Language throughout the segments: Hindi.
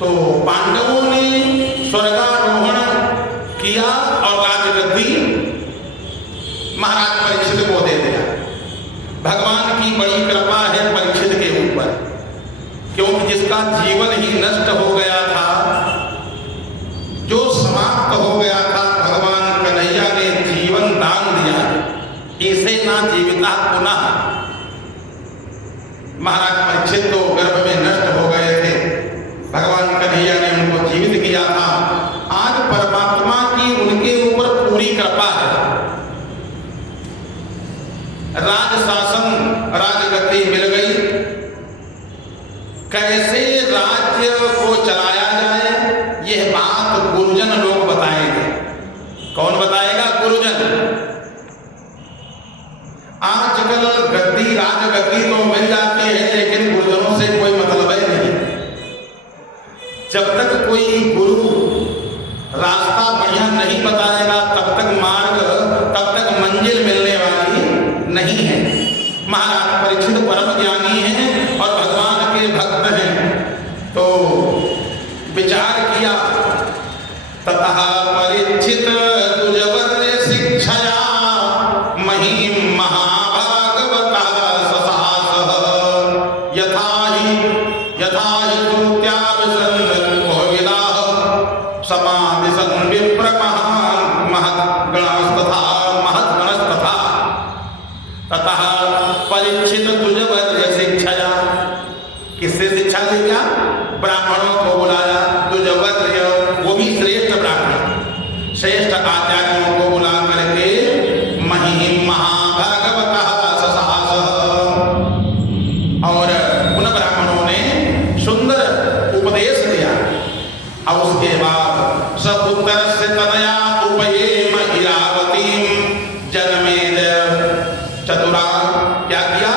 तो पांडवों ने स्वर्गारोहण किया और राजगद्दी महाराज परीक्षित को दे दिया। भगवान की बड़ी कृपा है परीक्षित के ऊपर, क्योंकि जिसका जीवन ही नष्ट हो गया था, जो समाप्त हो गया था, भगवान कन्हैया ने जीवन दान दिया। इसे ना जीविता पुनः। महाराज परीक्षित तो गर्भ में नष्ट हो गए थे, भगवान कन्हैया ने उनको जीवित किया था। आज परमात्मा की उनके ऊपर पूरी कृपा है। राज शासन, राजगद्दी मिल गई। कैसे राज्य को चलाया जाए, यह बात गुरुजन लोग बताएंगे। कौन बताएगा? गुरुजन। आजकल गद्दी, राजगद्दी तो मिल जाती है, लेकिन गुरुजनों से कोई मतलब ही नहीं। जब तक कोई गुरु रास्ता बढ़िया नहीं बताएगा, तब तक मार्ग, तब तक मंजिल मिलने वाली नहीं है। महाराज परीक्षित परम ज्ञानी हैं और भगवान के भक्त हैं, तो विचार किया। ततः परीक्षित तुजवर्य शिक्षया महिम महाभागवता ससासः यथा ही श्रुत्याभिसंधन् कोविदाः समादिशन् विप्रमहान् महद्गणस्तथा। ततः परीक्षित तुजवर्य शिक्षया, किससे शिक्षा ले लिया? ब्राह्मणों को बुलाया। तुजवर्य, वो भी श्रेष्ठ ब्राह्मण, श्रेष्ठ आचार्यों को बुला करके महिम महाभागवता ससासः, और उन ब्राह्मणों ने सुंदर उपदेश दिया। और उसके बाद सपुत्र से तनया उपयेम इरावतीं जनमेजय चतुरा। क्या किया?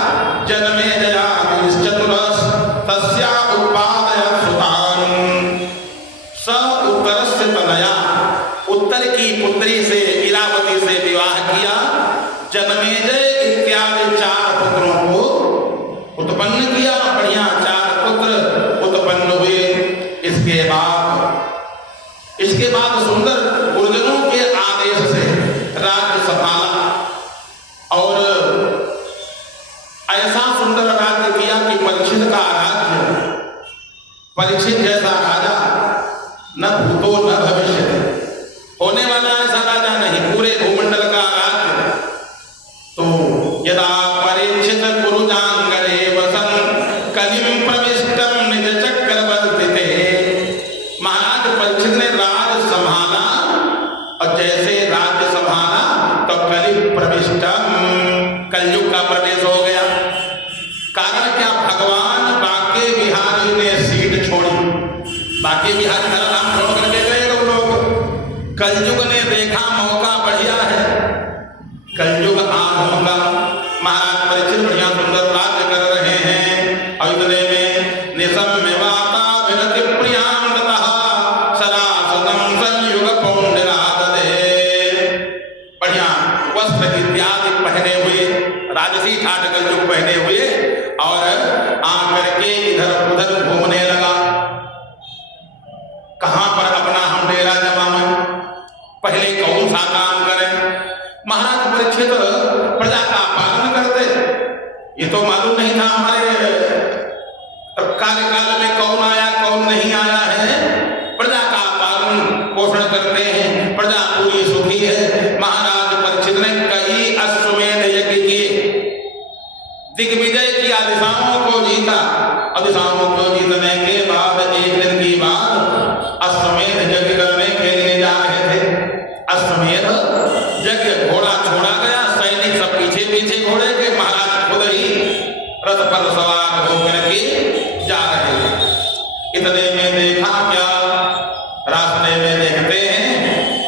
जनमेजया चतुरस तस्या उत्पादय सुतान्। स उत्तरस्य तनया, उत्तर की पुत्री से, इरावती से विवाह किया। जनमेजय इत्यादि 4 पुत्रों को उत्पन्न किया। बढ़िया 4 पुत्र उत्पन्न हुए। इसके बाद सुंदर गुरुजनों के आदेश से राज्य संभाला और ऐसा सुंदर राज्य किया कि परीक्षित का राज्य, परीक्षित जैसा राजा न भूतो न भविष्य, होने वाला ऐसा राजा नहीं, पूरे भूमंडल का राज्य। तो यदा परीक्षित गुरुजांगरे वसन् कलिं प्रविष्टं निज चक्रवर्तीते। महाराज परीक्षित ने राज संभाला, और जैसे राज्य संभाला तो कलि प्रविष्टम, कलयुग का प्रवेश हो गया। कारण क्या? भगवान बांके बिहारी ने सीट छोड़ी। बांके बिहारी धराधाम छोड़ करके गए वो लोग। कलयुग ने देखा मौका बढ़िया है, कलयुग आम होगा। महाराज परीक्षित बढ़िया सुंदर राज्य कर रहे हैं, और इतने में निशम्य माता विनति प्रियां ततः सदासदं संयुग पौंडराददे। बढ़िया वस्त्र इत्यादि पहने हुए, राजसी ठाट कलयुग पहने हुए, और आकर के इधर उधर घूमने लगा। कहां पर अपना हम डेरा जमाएं, पहले कौन सा काम करें। महाराज परीक्षित प्रजा का पालन करते, ये तो मालूम नहीं था हमारे कार्यकाल में कौन आया कौन नहीं आया है। प्रजा का पालन पोषण करते हैं, प्रजा पूरी सुखी है। महाराज परीक्षित ने कई अश्वमेध यज्ञ किए, दिग्विजय किया, दिशाओं को जीता। और दिशाओं को जीतने के बाद एक दिन की बात, अश्वमेध यज्ञ करने के लिए जा रहे थे। अश्वमेध यज्ञ, घोड़ा छोड़ा गया, सैनिक सब पीछे पीछे घोड़े के, महाराज खुद ही रथ पर सवार होकर के जा रहे थे। इतने में देखा क्या? रास्ते में देखते हैं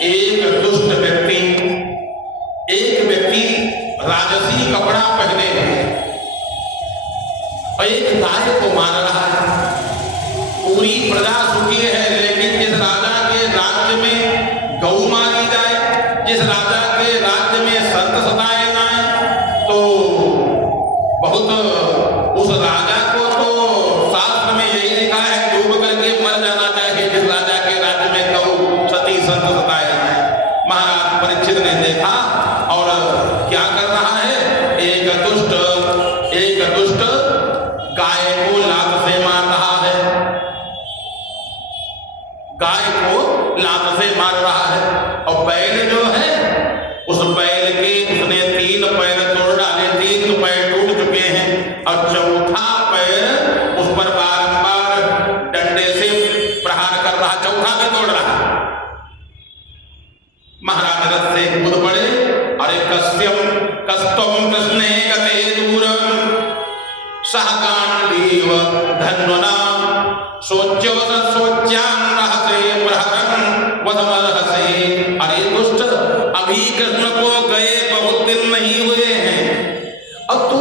एक दुष्ट व्यक्ति, एक व्यक्ति राजसी कपड़ा पहने हुए और एक गाय को मार रहा है। पूरी प्रजा सुखी है, लेकिन जिस राजा के राज्य में गौ मारी जाए, जिस राजा के राज्य में संत सताए जाए, तो बहुत, उस राजा को तो शास्त्र में यही लिखा है डूब करके मर जाना जिस राजा के राज्य में गौ सती संत सताए हैं। महाराज परीक्षित ने देखा और क्या कर रहा है, एक दुष्ट गाय को लात से मार रहा है, गाय को लात से मार रहा है। और बैल जो है, उस बैल के उसने 3 पैर तोड़ डाले, 3 तो पैर टूट चुके हैं और चौथा पैर उस पर बारंबार डंडे से प्रहार कर रहा, चौथा भी तोड़ रहा। महाराज रथ से कूद पड़े, अरे कस्तम कृष्णे गते दूरम सहकांडीव धन्वना सोच्यवस सोच्याम रहसे प्रहरम वधमरहसे। अरे दुष्ट, अभी कृष्ण को गए बहुत दिन नहीं हुए हैं, अब तू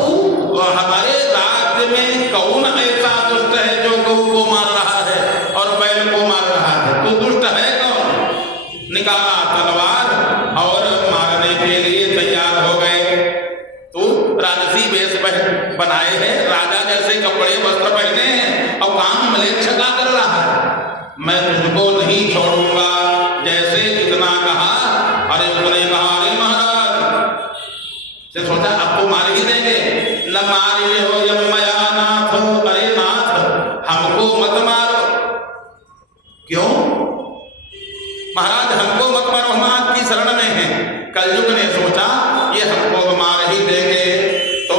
हमारे राज्य में कौन ऐसा दुष्ट है जो गौ को मार रहा है और बैल को मार रहा है? तू दुष्ट है कौन? निकाला तलवार और मारने के लिए तैयार हो गए। तू राजसी वेश बनाए है, राजा जैसे कपड़े वस्त्र पहने हैं और काम मलेच्छा कर रहा है। मैं तुझको नहीं छोड़ूंगा, जैसे जितना कहा। अरे उसने कहा, अरे महाराज से सोचा अब तो मार ही देंगे, न मारे हो यमया नाथ, अरे नाथ हमको मत मारो। क्यों महाराज हमको मत मारो, हम आपकी शरण में हैं। कलयुग ने सोचा ये हमको मार ही देंगे, तो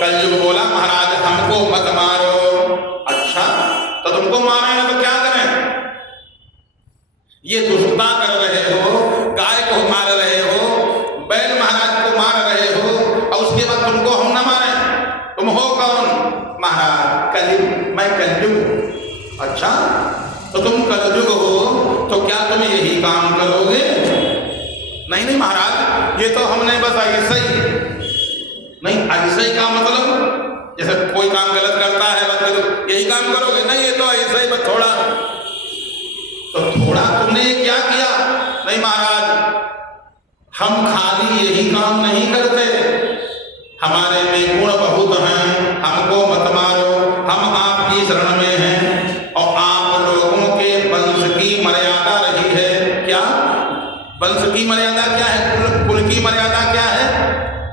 कलयुग बोला महाराज हमको मत मारो। अच्छा तो तुमको मारेंगे तो क्या करें? ये दुष्टता कर रहे हो, गाय को मार रहे हो, बैल महाराज को मार रहे हो, और उसके बाद तुमको हम न मारें? तुम हो कौन? महाराज कलयुग, मैं कलयुग। अच्छा तो तुम कलयुग हो तो क्या तुम यही काम करोगे? नहीं महाराज, ये तो हमने बस ऐसे ही, नहीं ऐसे ही का मतलब जैसे कोई काम गलत करता है बस यही काम करोगे? नहीं, ये तो ऐसे ही बस थोड़ा। तो थोड़ा तुमने क्या किया? नहीं महाराज, हम खाली यही काम नहीं करते, हमारे में गुण बहुत हैं, हमको मत मारो, हम आपकी शरण में हैं। और आप लोगों के वंश की मर्यादा रही है क्या? वंश की मर्यादा क्या है? कुल की मर्यादा क्या है?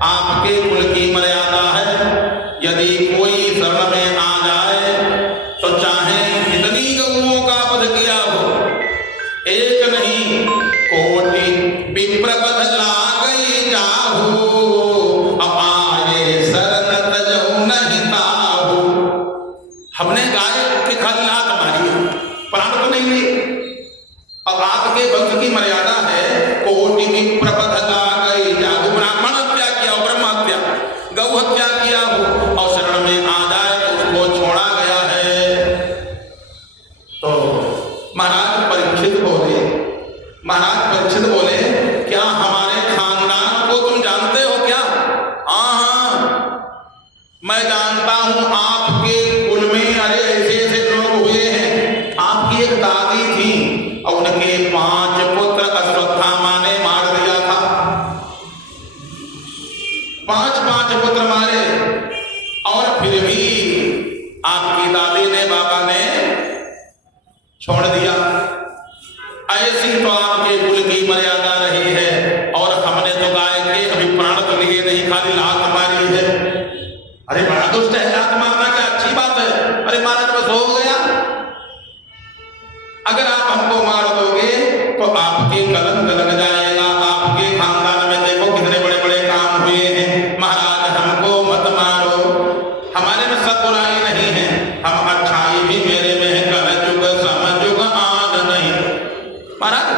आपके कुल की मर्यादा है, यदि कोई शरण में आ जाए तो चाहे कितनी गौओं का वध किया हो, एक नहीं कोटि विप्रवध लागई जाहू, अपाये शरण तजहु नहीं ताहू। हमने गाय के खाली लात मारी, प्राण तो नहीं लिए। अब आपके वंश की मर्यादा है कोटि विप्रवध लागई जाहू, ब्राह्मण हत्या किया हो, ब्रह्म हत्या, गौ हत्या किया हो और शरण में आ जाए तो उसको छोड़ा गया है। तो महाराज परीक्षित बोले क्या हमारे खानदान को तुम जानते हो क्या? हाँ मैं जानता हूं, आपके कुल में अरे ऐसे ऐसे लोग हुए हैं। आपकी एक दादी थी और उनके 5 पुत्र अश्वत्थामा ने मार दिया था, 5 पुत्र मारे, और फिर भी आपकी दादी ने, बाबा ने छोड़ दिया। ऐसी तो आपके कुल की मर्यादा रही है, और हमने तो गाय के अभी प्राण तो लिए नहीं, खाली लात मारी है। अरे बड़ा दुष्ट है, लात मारना क्या अच्छी बात है? अरे महाराज बस हो गया, अगर आप हमको मार दोगे तो आपके कलंक लग जाएगा, आपके खानदान में देखो कितने बड़े बड़े काम हुए हैं। महाराज हमको मत मारो, हमारे में सब बुराई नहीं है, हम अच्छाई भी मेरे में है, कलयुग समयुग आन नहीं। महाराज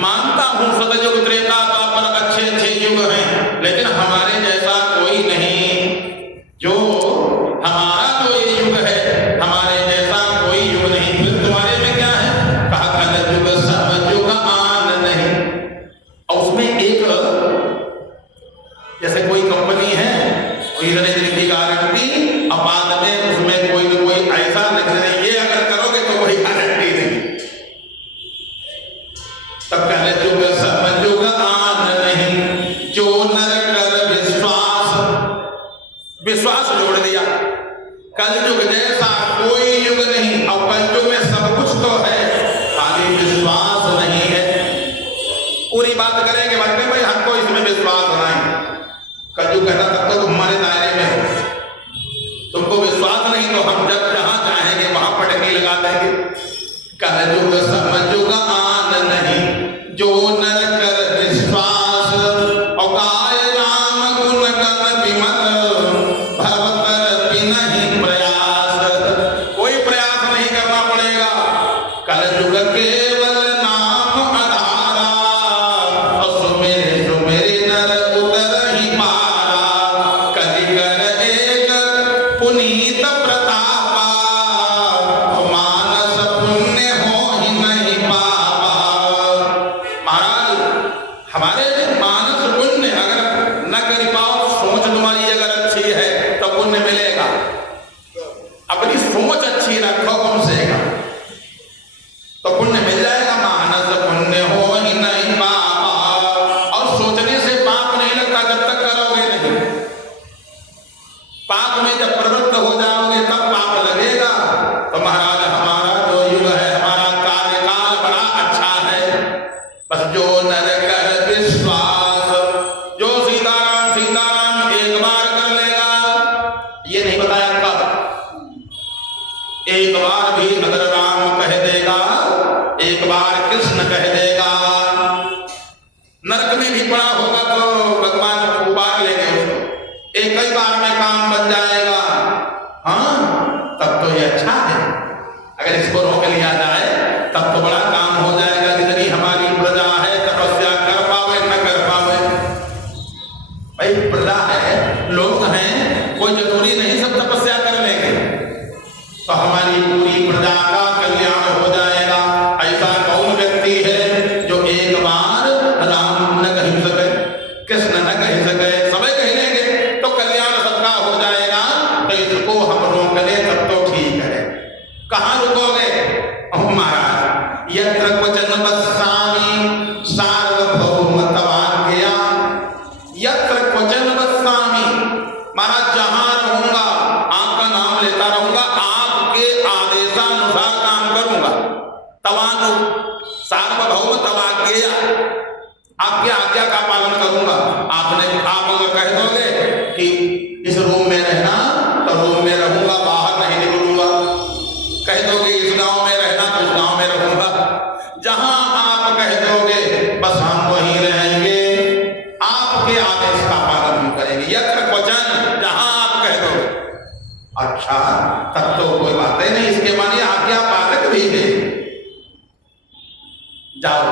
मानता हूं सतयुग त्रेता द्वापर अच्छे अच्छे युग हैं, लेकिन हमारे जैसा कोई नहीं, जो हमारा जो ये युग है हमारे जैसा कोई युग नहीं। फिर तुम्हारे में क्या है? कहा कलयुग समयुग आन नहीं। और उसमें एक जैसे कोई कंपनी है, इतने दिन की गारंटी, अब बाद में उसमें कोई न कोई ऐसा लिख दे, ये अगर करोगे तो कोई गारंटी नहीं। तब कलयुग समयुग आन नहीं, जो नर कर विश्वास जोड़ दिया। कलयुग जैसा कोई युग नहीं, और कलयुग में सब कुछ कलयुग कहता तब तो हमारे दायरे में हो, तुमको विश्वास नहीं तो हम जब जहां चाहेंगे वहां पटकी लगा देंगे। कलयुग समझुग आन नहीं जो नर कर विश्वास, और गाय राम गुण गण विमल भव कर बिनहि प्रयास। कोई प्रयास नहीं करना पड़ेगा, कलयुग केवल नाम आधारा, और सुमिर सुमिर नर उतर ही पारा। कलि कर एक पुनीत प्रतापा, मानस पुण्य हो ही नहीं पापा। महाराज हमारे मानस पुण्य अगर न कर पाओ, सोच तुम्हारी अगर अच्छी है तो पुण्य मिलेगा। अपनी सोच अच्छी रखो कम से कम तो पुण्य मिल जाएगा। मानस पुण्य हो ही नहीं पापा, और सोचने से पाप नहीं लगता जब तक करोगे नहीं। पाप में जब प्रवृत्त हो जाओगे तब पाप लगेगा। तो महाराज हमारा जो युग है, हमारा कार्यकाल बड़ा अच्छा है। बस जो नर कर विश्वास, जो सीताराम सीताराम एक बार कर लेगा, ये नहीं बताया कब, एक बार भी अगर राम कह देगा, एक बार कृष्ण कह देगा, नरक में भी पड़ा होगा तो भगवान उबार लेंगे उसको, एक ही बार में काम बन जाएगा। हाँ तब तो ये अच्छा है, अगर इसको रोक लिया जाए तब तो बड़ा काम हो जाएगा। जितनी हमारी प्रजा है तपस्या कर पावे न कर पावे, भाई प्रजा है, लोग हैं, कोई जरूरी नहीं सब तपस्या कर लेंगे, तो हमारी पूरी प्रजा का कल्याण हो जाएगा। ऐसा कौन व्यक्ति है जो एक बार राम न कह सके, कृष्ण न कह सके, सबे कह लेंगे तो कल्याण सबका हो जाएगा। तो इसको हम रोक ले तब तो ठीक है। कहाँ रुकोगे? महाराज यत्र क्वचन वसामि सार्वभौम तवाज्ञया, यत्र क्वचन वसामि, महाराज जहां रहूंगा आपका नाम लेता रहूंगा, आपके आदेशानुसार काम करूंगा। तवानु सार्वभौम तवाज्ञया, आपकी आज्ञा का पालन करूंगा। आप अगर कह दोगे कि इस रूम में रहना तो रूम में रहूंगा, बाहर नहीं निकलूंगा। कह दोगे इस गांव में रहना तो इस गांव में रहूंगा। जहां आप कह दोगे बस हम वहीं रहेंगे, आपके आदेश का पालन हम करेंगे। यत्र क्वचन, जहां आप कह दोगे। अच्छा तब तो कोई बात ही नहीं, इसके माने आज्ञा पालक भी है। जाओ,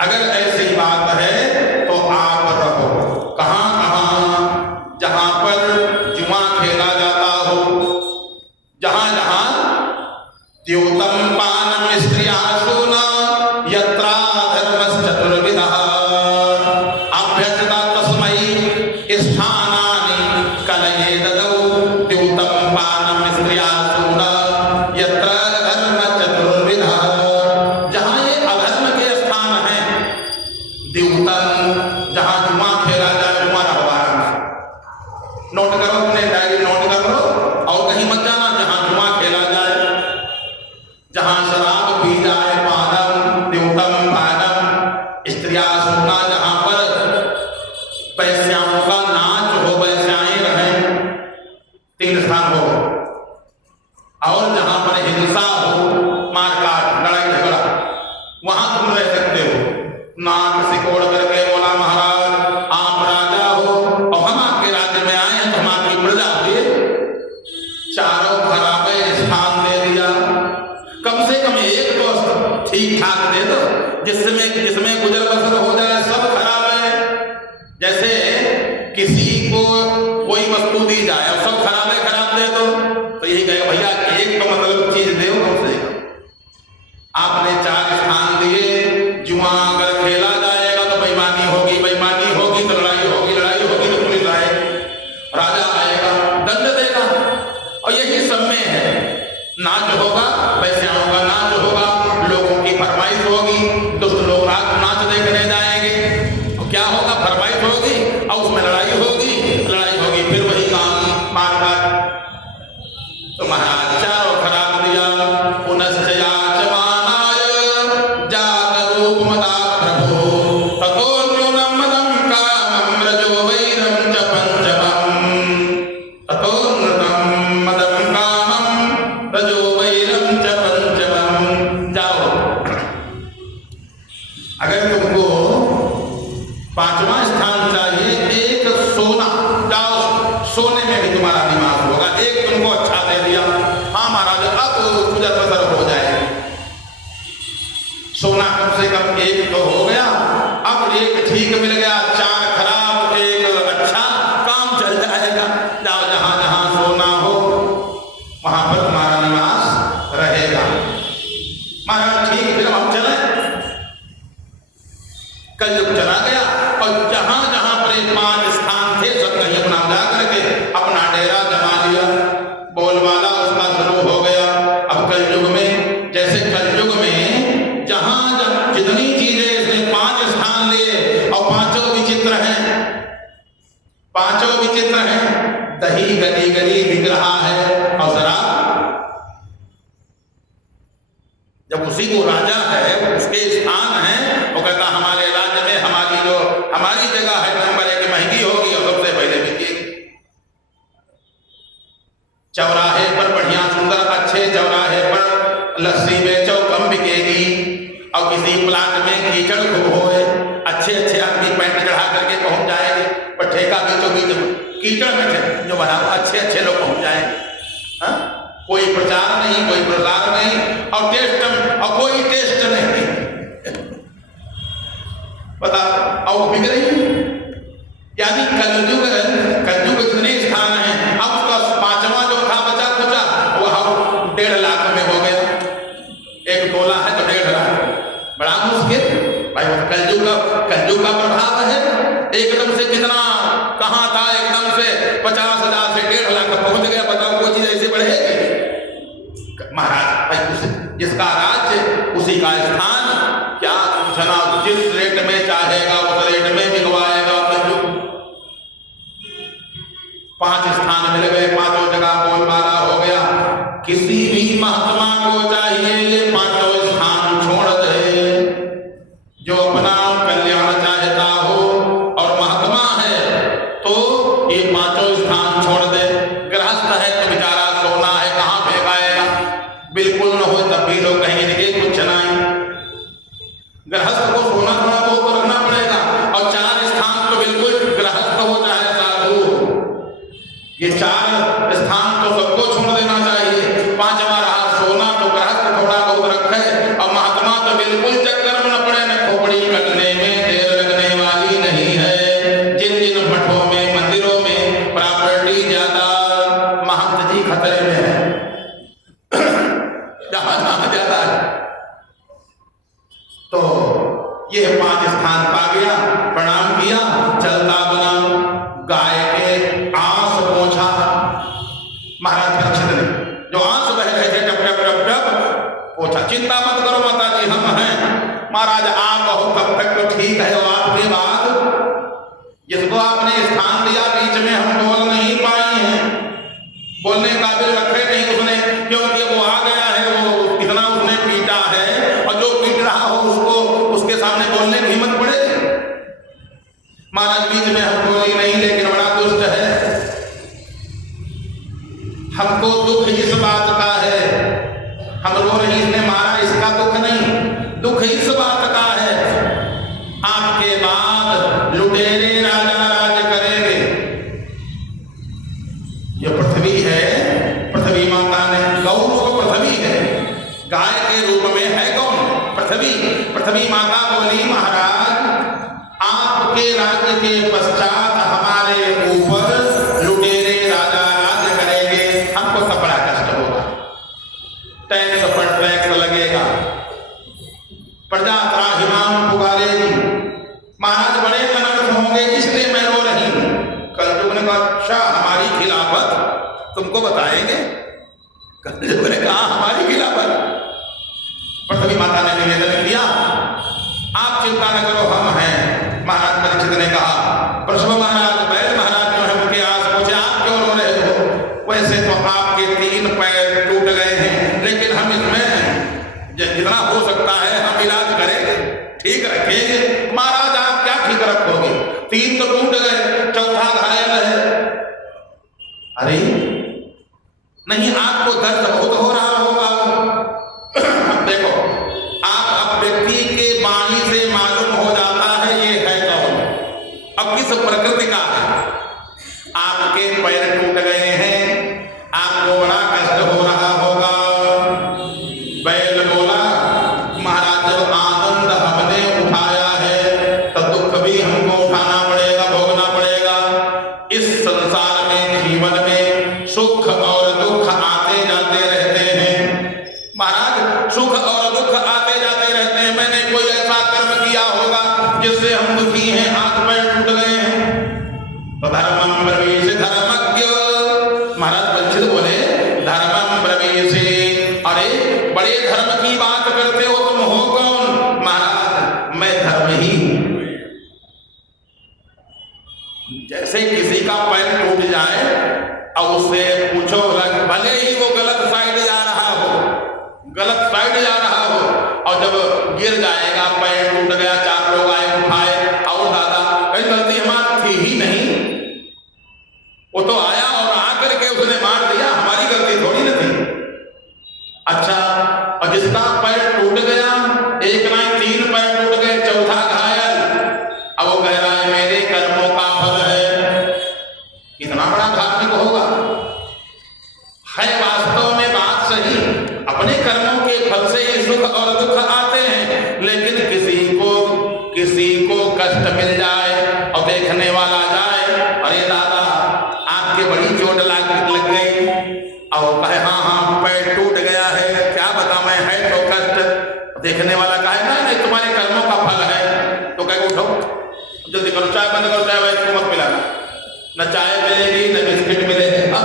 अगर ऐसी बात है तो आप रहो। कहां कहां? जहां पर जुआ खेला जाता हो, जहां जहां द्योतम पानम स्त्रियासुन यत्रा धर्मश्चतुर्विधः अभ्यर्थता तस्मै स्थानानि कलये ददौ। द्योतम पानम स्त्रियासुन यत्रा धर्मश्चतुर्विधः, जहां ये अधर्म के स्थान हैं, द्योतम जहां जुआ खेला जाए, जुआ रखवारा नोट करो, अपने डायरी नोट कर लो, और कहीं मत जाना जहां जुआ खेला जाए, जहां शराब पी जाए, पानम द्योतम पानम स्त्रियासुना, जहां पर वैश्याओं का नाच हो, वैश्याएं रहें, 3 स्थान हो। और जहां पर हिंसा हो, मारकाट लड़ाई झगड़ा, वहां तुम रह सकते हो। नाक सिकोड़ करके बोला महाराज आप राजा हो और हम आपके राज्य में आए हैं, तो हम आपकी प्रजा हुए, चारों खराबे स्थान दे दिया। कम से कम एक तो ठीक ठाक दे दो, जिसमें गुजर बसर हो जाए। सब खराब है, जैसे किसी को कोई वस्तु दी जाए और सब खराब है, खराब दे दो, तो यही कहेगा भैया एक तो मतलब चीज दे कम से कम। आपने 4 स्थान दिए, जुआ अगर खेला जाएगा तो बेईमानी होगी, बेईमानी होगी तो लड़ाई होगी, लड़ाई होगी तो पुलिस आएगी, राजा आएगा, दंड देगा। और यही सब में है, नाच होगा, वैश्याओं का नाच होगा, लोगों की फरमाइश होगी, दुष्ट लोग नाच देखने जाएंगे, और क्या होगा, फरमाइश होगी और उसमें लड़ाई होगी, लड़ाई होगी फिर वही काम मारकाट। तो महाराज चारों खराब दिया। पुनश्च याचमानाय कम से कम एक तो हो गया, अब एक ठीक मिल गया, 4 खराब, एक अच्छा, काम चल जाएगा। जाओ जहां जहां सोना हो वहां पर तुम्हारा निवास रहेगा। महाराज ठीक, फिर हम चले। कलयुग चला गया और जहां जहां पर 5 स्थान थे सब कहीं अपना जा करके अपना डेरा जमा लिया। बोलबाला उसका शुरू हो गया। अब कलयुग में, जैसे कलयुग में जहां जितनी चीजें इसने 5 स्थान लिए और 5 विचित्र हैं, 5 विचित्र हैं। दही गली गली बिक रहा है और शराब, जब उसी को राजा है, उसके स्थान है, वो कहता हमारे राज्य में हमारी जगह है नंबर 1 महंगी होगी और सबसे पहले बिकेगी। चौराहे पर बढ़िया सुंदर अच्छे चौराहे पर लस्सी बेचो कम बिकेगी, और किसी प्लाट में कीचड़ खूब होए, अच्छे अच्छे आदमी पैंट चढ़ा करके पहुंच जाएंगे, पर ठेका बीचों बीच कीचड़ में जो बना अच्छे अच्छे लोग पहुंच जाएंगे। कोई प्रचार नहीं, कोई प्रसार नहीं, और कोई टेस्ट नहीं, बता, और बिक रही। यानी कलयुग कितने स्थान हैं। अब उसका 5वां जो था बचा खुचा वह 1.5 लाख में हो गया। एक तोला है तो 1.5 लाख, बड़ा मुश्किल भाई। कलयुग का प्रभाव है। एकदम से कितना कहां था, एकदम से 50,000 से 1.5 लाख पहुंच गया। बताओ कोई चीज ऐसे बढ़ेगी? महाराज भाई, जिसका राज्य उसी का स्थान, क्या पूछना, जिस रेट में चाहेगा उस रेट में बिकवाएगा। 5 स्थान मिल गए, 5 जगह बोलबाला हो गया। किसी भी महात्मा को चाहिए ये 5 स्थान छोड़ दे, जो अपना कल्याण चाहता हो और महात्मा है तो ये 5 स्थान छोड़ दे। गृहस्थ है तो बेचारा सोना है कहां फेंकाएगा, बिल्कुल न हो तब भी लोग कहेंगे कि कुछ नहीं। गृहस्थ को सोना थोड़ा बहुत तो रखना पड़ेगा, और 4 स्थान तो बिल्कुल गृहस्थ हो चाहे साधु, ये 4 स्थान तो सबको छोड़ देना चाहिए। 5वां रहा सोना, तो गृहस्थ थोड़ा बहुत रखे, और महात्मा तो बिल्कुल चक्कर में न पड़े। न खोपड़ी कटने में देर लगने वाली नहीं है। जिन जिन मठों में मंदिरों में प्रॉपर्टी ज्यादा, महंत जी खतरे में है, जहां ज्यादा है। तो ये 5 स्थान पा गया, प्रणाम किया, चलता बना, गाय के आंस पोंछा। महाराज परीक्षित ने जो आंस बह रहे थे टप टप टप टप पोंछा। चिंता मत करो माता जी, हम हैं। महाराज आप हो तब तक तो ठीक है, और आपके बाद जिसको आपने स्थान दिया बीच में हम बोल नहीं पाई हैं, बोलने काबिल रखे नहीं उसने, क्योंकि वो आ गया है, वो कितना उसने पीटा है, और जो पीट रहा हो उसको उसके सामने बोलने की हिम्मत पड़ेगी। महाराज बीच में हम बोली नहीं, लेकिन बड़ा दुष्ट है, हमको दुख इस बात का है, हम रो रही इसने मारा, इसका दुख नहीं, दुख इस बात का है आपके बाद लुटेरे राजा राज करेंगे। ये पृथ्वी है, पृथ्वी माता ने, गौ रूप पृथ्वी है, गाय के रूप में है कौन? पृथ्वी। पृथ्वी माता बोली महाराज आपके राज्य के पश्चात हमारे ऊपर लुटेरे राजा राज करेंगे, हमको तो बड़ा कष्ट होगा, टैक्स पर टैक्स लगेगा, प्रजा त्राहिमाम पुकारेगी, महाराज बड़े अनर्थ होंगे, इसलिए मैं रो रही हूं। कलयुग ने कहा अच्छा हमारी खिलाफत तुमको बताएंगे। कलयुग ने कहा हमारी खिलाफत। पृथ्वी माता ने निवेदन किया आप चिंता न करो, हम हैं। महाराज परीक्षित ने कहा प्रसव महाराज, बैल महाराज जो है उनके आस पूछे आप क्यों रो रहे हो? वैसे तो आपके 3 पैर टूट गए हैं, लेकिन हम इसमें जितना हो सकता है हम इलाज करेंगे, ठीक रखेंगे। महाराज आप क्या ठीक रखोगे? 3 तो टूट गए, 4था घायल है। अरे नहीं, आपको दर्द बहुत हो रहा होगा। देखो आप व्यक्ति के वाणी से मालूम हो जाता है ये है कौन, अब किस प्रकृति का है। आपके पैर टूट गए हैं, आपको बड़ा कष्ट हो रहा होगा। बैल बोला महाराज जब आनंद जिससे हम दुखी हैं, हाथ पैर टूट गए हैं। तो धर्मम ब्रवीष धर्मज्ञ, महाराज परीक्षित बोले धर्मम ब्रवीष, अरे बड़े धर्म की बात करते हो, तुम हो कौन? महाराज मैं धर्म ही हूं। जैसे किसी का पैर टूट जाए और उससे पूछो, भले ही वो गलत साइड जा रहा हो, गलत साइड जा रहा हो, और जब गिर जाएगा, पैर टूट गया, 4 लोग आए उठाए, और दादा कहीं गलती हमारी थी ही नहीं, वो तो आया और आकर के उसने मार दिया, हमारी गलती थोड़ी न थी। अच्छा, और जिसका पैर टूट गया, एक नहीं 3 पैर टूट गए, चौथा घायल, अब वो कह रहा है मेरे कर्मों का फल है। कितना बड़ा धार्मिक होगा? है वास्तव में बात सही, अपने कर्मों के फल से ही सुख और दुख आते हैं, लेकिन किसी को कष्ट मिल जाए और देखने वाला जाए, अरे दादा आपके बड़ी चोट लग गई, और कहे हाँ पैर टूट गया है, क्या बता मैं, है तो कष्ट, देखने वाला कहे नहीं तुम्हारे कर्मों का फल है, तो कहे उठो जल्दी करो, चाय बंद करो, चाय को मत पिलाना, न चाय मिलेगी न बिस्किट मिलेगा,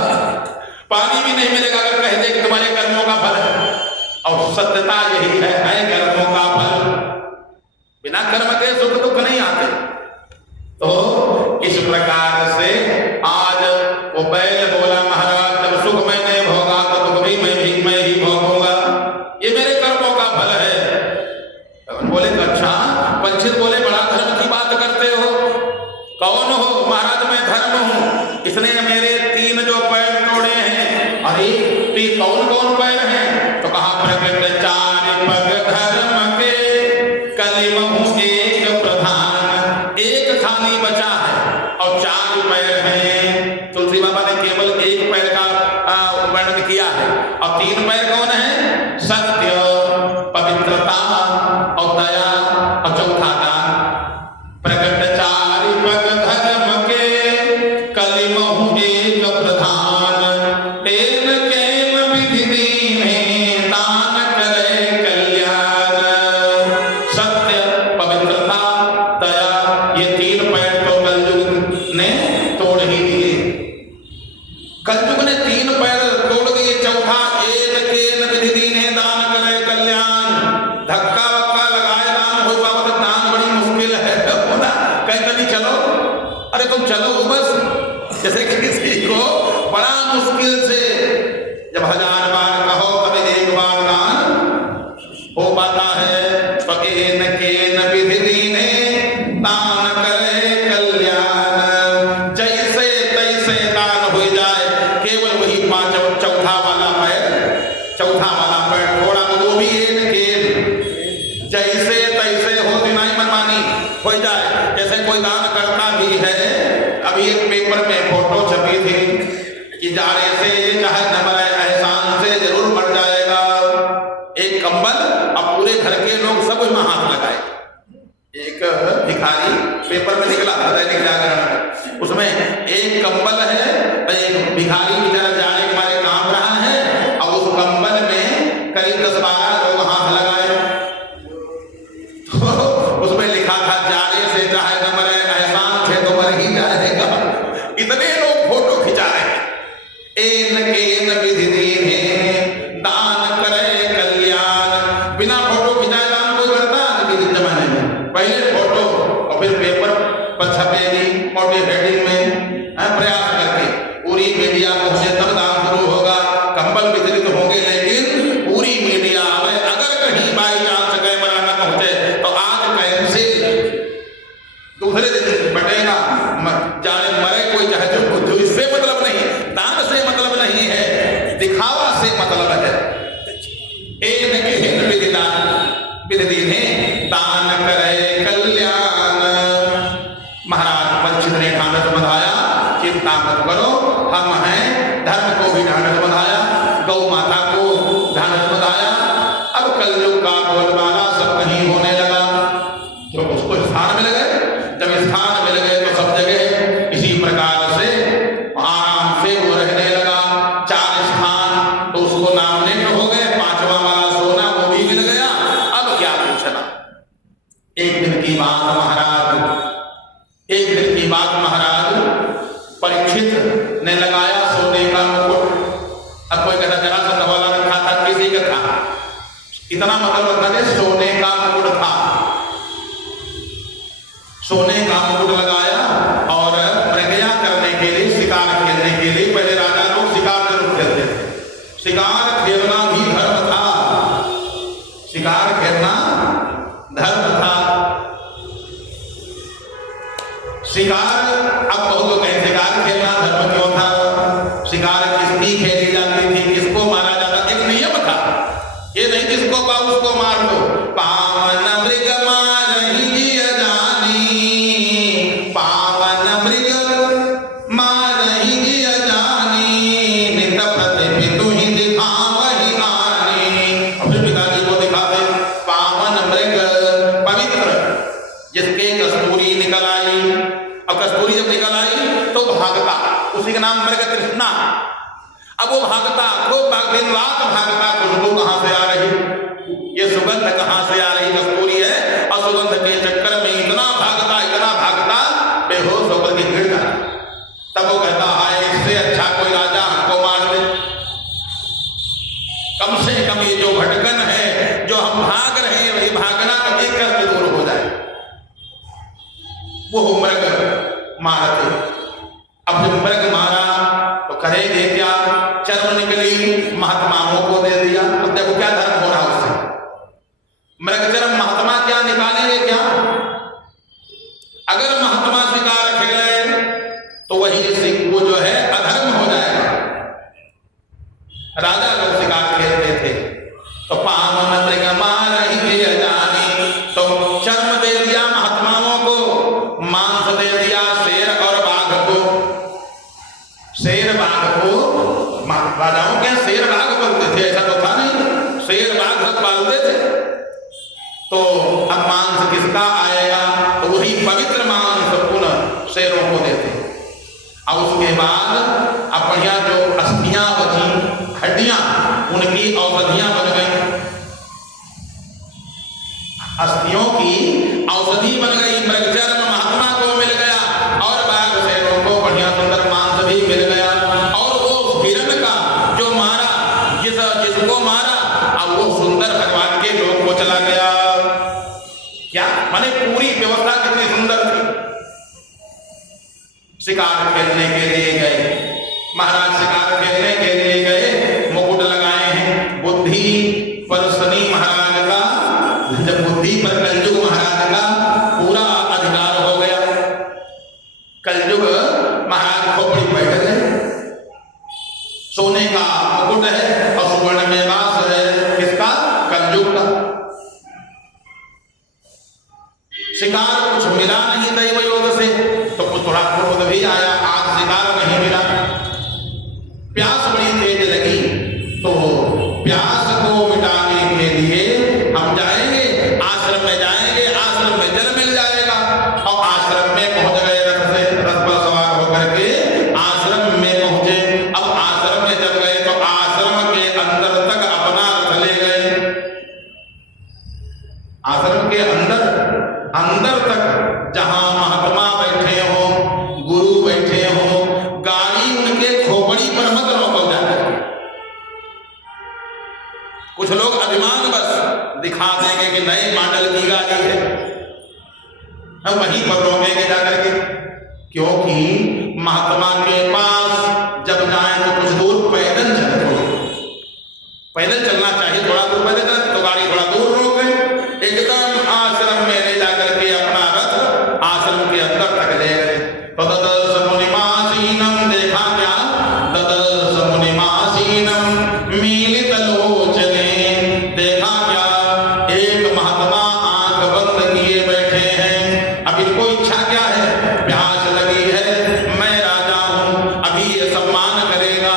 पानी भी नहीं मिलेगा अगर कह दे कि तुम्हारे कर्मों का फल है। और सत्यता यही है कर्मों का फल, बिना कर्म के सुख दुख नहीं आते। तो इस प्रकार से आज वो बैल बोला महाराज जब सुख मैंने भोगा तो दुख भी मैं ही भोगूंगा, ये मेरे कर्मों का फल है। बोले तो अच्छा, परीक्षित बोले बड़ा धर्म की बात करते हो, कौन हो? महाराज मैं धर्म हूं, इसने मेरे 3 जो पैर तोड़े हैं। अरे तो कौन कौन पैर हैं? तो कहा प्रकट 4 पग धर्म के, कलिमहु एक प्रधान, एक खाली बचा है और 4 पैर हैं। तुलसी बाबा ने केवल 1 पैर का वर्णन किया है, और 3 पैर कौन है? सत्य, पवित्रता और दया, और चौथा दान। प्रकट 4 पग धर्म के, कलिमहु एक प्रधान, तेन केन विधि दीन्हे, दान करे कल्याण। सत्य, पवित्रता, दया, ये 3 पैर तो कलयुग ने तोड़ ही दिए। कलयुग ने 3 पैर तोड़ दिए, चौथा एन केन विधि दीन्हे, दान करे कल्याण। धक्का वक्का लगाए दान हो पावत, दान बड़ी मुश्किल है, कहते नहीं चलो, अरे तुम चलो बस, जैसे किसी को बड़ा मुश्किल से जब 1000 बार कहो तब 1 बार दान हो पाता है। तो एन केन विधि दीन्हे, दान करे कल्याण। जैसे तैसे दान हो जाए, केवल वही 5 चौथा वाला पैर थोड़ा, वो भी एन केन, जैसे तैसे हो, दिनाई मनमानी हो जाए। जैसे कोई दान करता भी है, अभी एक पेपर में फोटो छपी थी कि जाने से चाहे न मरे एहसान से जरूर मर जाएगा। एक कंबल, अब पूरे घर के लोग सब उसमें हाथ लगाए। एक भिखारी पेपर में निकला था दैनिक जागरण में, उसमें एक कंबल है, एक भिखारी बेचारा जाने के मारे कांप रहा है, और उस कंबल में करीब 10-12 लोग हाथ लगाए। तो उसमें लिखा था जाने से चाहे न मरे एहसान से तो मर ही जाएगा। इतने लोग फोटो खिंचा रहे हैं। एन केन विधि दीन्हे, दान करे कल्याण। बिना फोटो खिंचाए दान कोई करता नहीं इस जमाने में, पहले फोटो और फिर पेपर पर छपेगी मोटे हेडिंग में, प्रयास करके पूरी मीडिया पहुंचे तब दान शुरू होगा। कंबल वितरित होंगे, लेकिन पूरी मीडिया आवे, अगर कहीं बाई चांस कैमरा न पहुंचे तो आज कैंसिल, दूसरे दिन बटेगा, जाने मरे कोई चाहे जो, इससे मतलब नहीं, दान से मतलब नहीं है, दिखावा से मतलब है। एन केन विधि दीन्हे, दान करे कल्याण। महाराज परीक्षित ने ढांढस बंधाया, चिंता मत करो, हम हैं। धर्म को भी ढांढस बंधाया, गौ माता को ढांढस बंधाया। अब कलयुग का बोलबाला सब कहीं होने लगा, तो उसको स्थान मिल गए। जब स्थान मिल गए तो सब जगह इसी प्रकार से आराम से वो रहने लगा। 4 स्थान तो उसको नॉमिनेट हो गए, 5वां वाला सोना वो भी मिल गया। अब क्या पूछना। एक दिन की बात महाराज इतना मतलब रखना चाहिए, सोने का मुकुट था, सोने का मुकुट लगाया और प्रज्ञा करने के लिए, शिकार खेलने के लिए, पहले राजा लोग शिकार जरूर खेलते थे। शिकार खेलना भी धर्म था, शिकार खेलना धर्म था। शिकार, अब बहुत लोग कहें शिकार खेलना धर्म क्यों था? शिकार किसकी खेली जाती थी, किसको मारा जाता? एक नियम था, ये नहीं जिसको पाओ उसको मार दो। पावन मृग मारहि अजानी, पावन मृग मारहि अजानी, नित प्रतिपितु ही दिखावहि आनी। अपने पिताजी को दिखाते पावन मृग, पवित्र, जिसके कस्तूरी निकल आई, और कस्तूरी जब निकल आई तो भागता, उसी का नाम मृग तृष्णा। अब वो भागता, खूब दिन रात भागता, खुशबू कहां से आ रही, ये सुगंध कहां से आ रही, कस्तूरी है, और सुगंध के चक्कर में इतना भागता, बेहोश होकर के गिर जाता। तब वो कहता है इससे अच्छा कोई राजा हमको मार दे, कम से कम ये जो भटकन है, जो हम भाग रहे हैं, वही भागना कभी कष्ट दूर हो जाए। वो मृग मारते। अब जब मृग मारा तो करेंगे क्या? चर्म निकली, महात्माओं को दे दिया। अब देखो क्या धर्म हो रहा उससे, मृग चर्म महात्मा क्या निकालेंगे क्या? अगर महात्मा शिकार खेले तो वही वो जो है अधर्म हो जाएगा। राजा लोग शिकार खेलते थे तो पावन मृग मारहि अजानी, तो चर्म दे दिया महात्माओं को, मांस दे दिया शेर और बाघ को। शेर बाघ को राजाओं के शेर बाघ बोलते थे, ऐसा तो था नहीं, शेर बाघ सब पालते थे। तो अब मांस किसका आएगा? तो वही पवित्र मांस पुनः शेरों को देते। और उसके बाद अब बढ़िया जो अस्थियां बची, हड्डियां, उनकी औषधियां बन गई, अस्थियों की औषधि बन गई। मृगचर्म महात्मा को मिल गया और बाघ शेरों को बढ़िया सुंदर मांस भी मिल गया। और वो हिरण का जो मारा, जिसको मारा, अब वो सुंदर भगवान के लोक को चला गया। क्या माने पूरी व्यवस्था कितनी सुंदर थी। शिकार खेलने के लिए गए महाराज, शिकार खेलने के लिए गए, मुकुट लगाए हैं बुद्धि पर शनि महाराज का, जब बुद्धि पर कलयुग महाराज का पूरा अधिकार हो गया। कलयुग महाराज खोपड़ी बैठ गए, सोने का मुकुट है और सुवर्ण में वास है, किसका? कलयुग का। शिकार कुछ मिला नहीं दैव योग से, तो कुछ थोड़ा क्रोध भी आया, आज शिकार नहीं मिला। प्यास बड़ी तेज लगी, तो प्यास को मिटाने के लिए हम जाएंगे, आश्रम में जाएंगे, आश्रम में जल मिल जाएगा। और आश्रम में पहुंच गए, रथ से, रथ पर सवार होकर के आश्रम में पहुंचे। अब आश्रम में जब गए तो आश्रम के अंदर तक अपना रथ ले गए, आश्रम के अंदर तक जहां महात्मा बैठे हो, गुरु बैठे हो, गाड़ी उनके खोपड़ी पर मत रोको जाकर। कुछ लोग अभिमान बस दिखा देंगे कि नए मॉडल की गाड़ी है, हम वहीं पर रोकेंगे जाकर के, क्योंकि महात्मा के पास जब जाए तो कुछ दूर पैदल चलते, पैदल चलना चाहिए, थोड़ा दूर पैदल चलते, तो गाड़ी थोड़ा दूर रोके, एकदम आश्रम में ले जाकर के अपना रथ आश्रम के अंदर तक ले गए। तो ददर्श मुनिमासीनम, देखा क्या? ददर्श मुनिमासीनम मीलित लोचने, देखा क्या? एक महात्मा आंख बंद किए बैठे हैं। अब इनको इच्छा क्या है? प्यास लगी है, मैं राजा हूं, अभी ये सम्मान करेगा।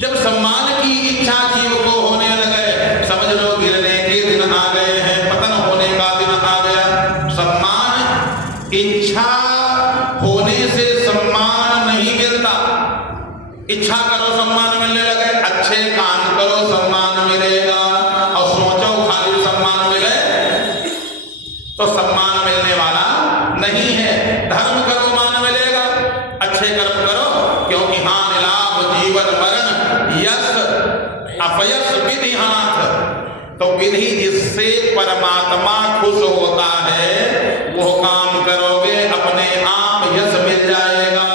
जब सम्मान की इच्छा जीव को होने लगे, समझ लो गिरने के दिन आ गए हैं, पतन होने का दिन आ गया। सम्मान, इच्छा होने से सम्मान नहीं मिलता। इच्छा करो सम्मान मिलने लगे, अच्छे काम करो सम्मान मिलेगा, और सोचो खाली सम्मान मिले तो सम्मान मिलने वाला नहीं है। धर्म करो मान मिलेगा, अच्छे कर्म करो, क्योंकि हानि लाभ जीवन मरण यश अपयश विधि हाथ, तो विधि परमात्मा खुश होता है वो काम करोगे अपने आप यश मिल जाएगा,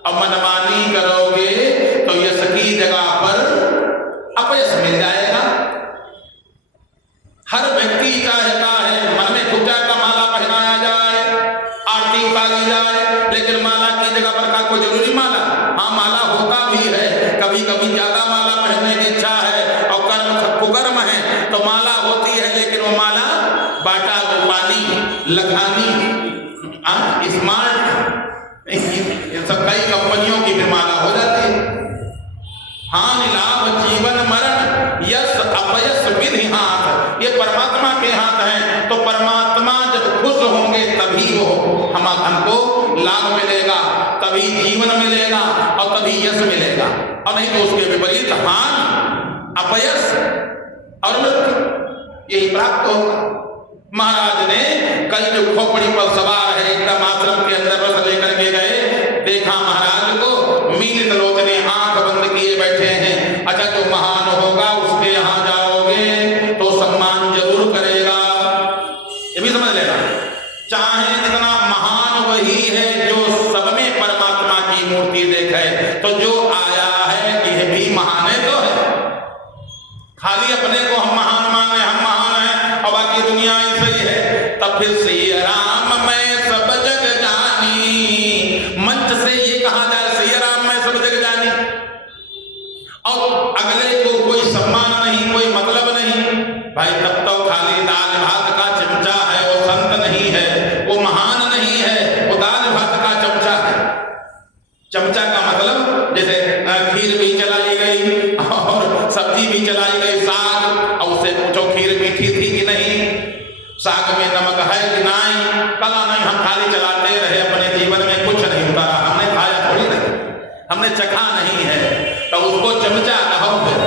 और मनमानी करोगे तो यश की जगह पर अपयश मिल जाएगा। हर व्यक्ति चाहता है मन में खुदा का माला पहनाया जाए, आरती उतारी जाए, लेकिन माला की जगह पर का कोई जरूरी माला? हाँ, माला होता भी है, कभी कभी ज्यादा माला पहनने की इच्छा है और कर्म कुकर्म है तो माला होती है, लेकिन वो माला बाटा गोपाली लखानी स्मार्ट इन सब कई कंपनियों की भी माला हो जाती है। हानि लाभ जीवन मरण यश अपयश विधि हाथ, ये परमात्मा के हाथ हैं। तो परमात्मा जब खुश होंगे तभी वो हमको लाभ मिलेगा, तभी जीवन मिलेगा और तभी यश मिलेगा, और नहीं तो उसके विपरीत हानि अपयश और मृत्यु यही प्राप्त होगा। महाराज ने कल जो खोपड़ी पर सवार है एकदम आश्रम के अंदर रस लेकर के गए, देखा महाराज को मीलित लोचने आंख बंद किए बैठे हैं। अच्छा, जो महान होगा उसके यहाँ जाओगे तो सम्मान जरूर करेगा, ये भी समझ लेना। चाहे जितना महान वही है जो सब में परमात्मा की मूर्ति देखे, तो जो आया है यह भी महान है तो है। खाली अपने को हम महान माने, हम महान हैं और बाकी दुनिया ऐसे ही है, तब फिर श्री राम मैं सब जग जानी, मंच से ये कहा जाए श्री राम मैं सब जग जानी, और अगले को कोई सम्मान नहीं, कोई मतलब नहीं, भाई तब तो खाली दाल भात का चमचा है, वो संत नहीं है, वो महान नहीं है, वो दाल भात का चमचा है। चमचा का मतलब जैसे खीर भी चलाई गई और सब्जी भी चलाई गई, साग, और उससे पूछो खीर मीठी थी कि नहीं, साग में नमक है कि नहीं, कला नहीं, हम खाली चलाते रहे, अपने जीवन में कुछ नहीं उतारा, हमने खाया थोड़ी नहीं, हमने चखा नहीं है, तो उसको चमचा कहो फिर।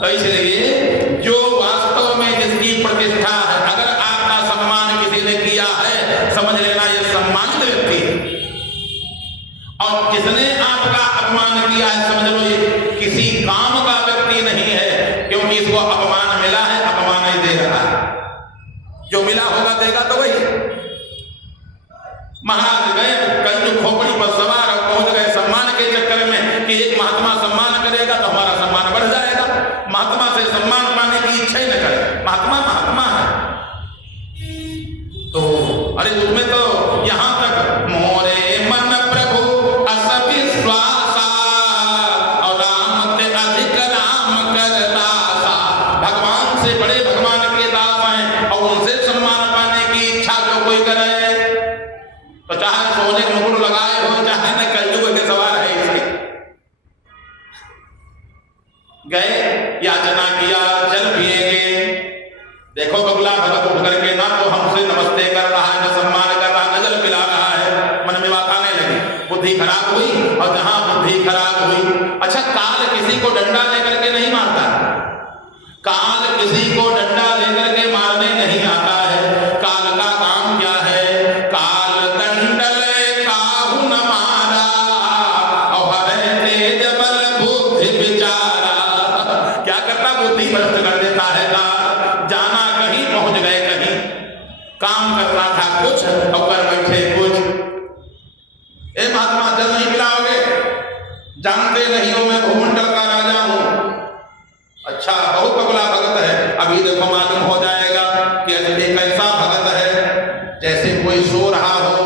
तो इसलिए जो वास्तव में जिसकी प्रतिष्ठा है, अगर आपका सम्मान किसी ने किया है समझ लेना ये सम्मानित व्यक्ति है, और जिसने आपका अपमान किया है समझ लो ये किसी काम का व्यक्ति नहीं है, क्योंकि इसको अपमान मिला है, अपमान ही दे रहा है, जो मिला होगा देगा तो वही। महाराज गए कल जो खोपड़ी पर सवार और पहुंच गए सम्मान के चक्कर में कि एक महात्मा सम्मान करेगा तो हमारा सम्मान बढ़ जाएगा, महात्मा से सम्मान पाने की इच्छा ही न करे, महात्मा महात्मा है तो अरे तुम्हें तो यहां तक मोरे मन प्रभु अस विश्वासा और राम ते अधिक राम करदासा, भगवान से बड़े भगवान के दास हैं और उनसे सम्मान पाने की इच्छा जो कोई करे, तो चाहे सोने का मुकुट लगाए हो, चाहे न कलयुग के सवार है, इसे गए याचना किया जल पिएंगे, देखो बगुला भगत उठ करके ना तो हमसे नमस्ते कर रहा है, न सम्मान कर रहा, न जल पिला रहा है, मन में बात आने लगी, बुद्धि खराब हुई, और जहां बुद्धि खराब हुई, अच्छा काल किसी को डंडा लेकर के नहीं मारता, काल किसी को डंडा लेकर के मारने नहीं आता है, काल का काम क्या है, काल दंडल काहू न मारा और हरे तेज बल बुद्धि विचारा, क्या करता बुद्धि भ्रष्ट कर देता है, जाना कहीं पहुंच गए कहीं, काम करना था कुछ और कर बैठे कुछ। ए महात्मा जल नहीं पिलाओगे, जानते नहीं हो मैं भूमंडल का राजा हूं, अच्छा बहुत बगुला भगत है, अभी देखो मालूम हो जाएगा कि एक ऐसा भगत है जैसे कोई सो रहा हो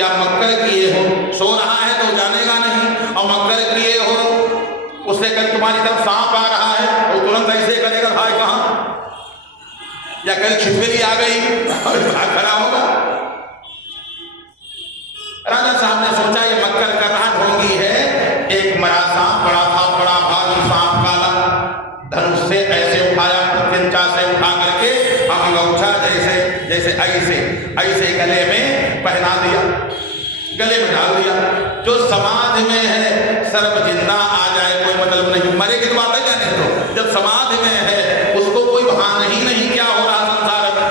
या मक्कर किए हो, सो रहा है तो जानेगा नहीं, और मक्कर किए हो उससे कहीं तुम्हारी तरफ सांप आ रहा है तो तुरंत ऐसे करेगा भाई कहां, या कहीं छिपकली आ गई और खड़ा होगा। राजा साहब ने सोचा ये मक्कर कर रहा ढोंगी है, एक मरा सांप पड़ा था, बड़ा भारी सांप काला, धनुष से ऐसे उठाया, प्रत्यंचा से उठा करके अंगूठा जैसे जैसे ऐसे ऐसे गले में पहना दिया, गले में डाल दिया। जो समाधि में है सर्प जिंदा आ जाए कोई मतलब नहीं, मरे की बात है क्या, नहीं तो जब समाधि में है उसको कोई भान ही नहीं क्या हो रहा संसार में,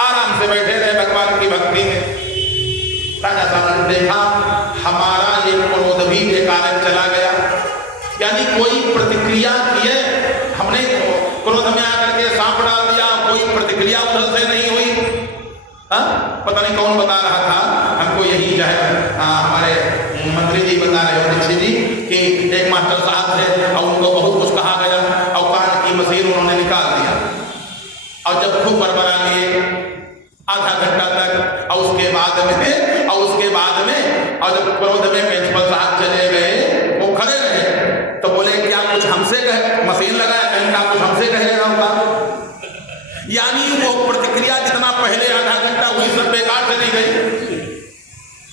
आराम से बैठे रहे भगवान की भक्ति में। राजा साहब ने देखा हमारा ये क्रोध भी बेकार चला गया, यानी कोई प्रतिक्रिया किए, हमने क्रोध में आकर के सांप पता नहीं कौन बता रहा था हमको, यही जो है हमारे मंत्री जी बता रहे हो दीक्षित जी कि एक मास्टर साहब थे और उनको बहुत कुछ कहा गया और कान की मशीन उन्होंने निकाल दिया और जब खूब बरबरा लिए आधा घंटा तक और उसके बाद में और जब क्रोध में प्रिंसिपल साहब चले गए, वो खड़े रहे तो बोले क्या कुछ हमसे कहे, मशीन लगाया इनका कुछ हमसे कहे होगा। यानी वो प्रतिक्रिया जितना पहले आधा घंटा हुई सब बेकार चली गई।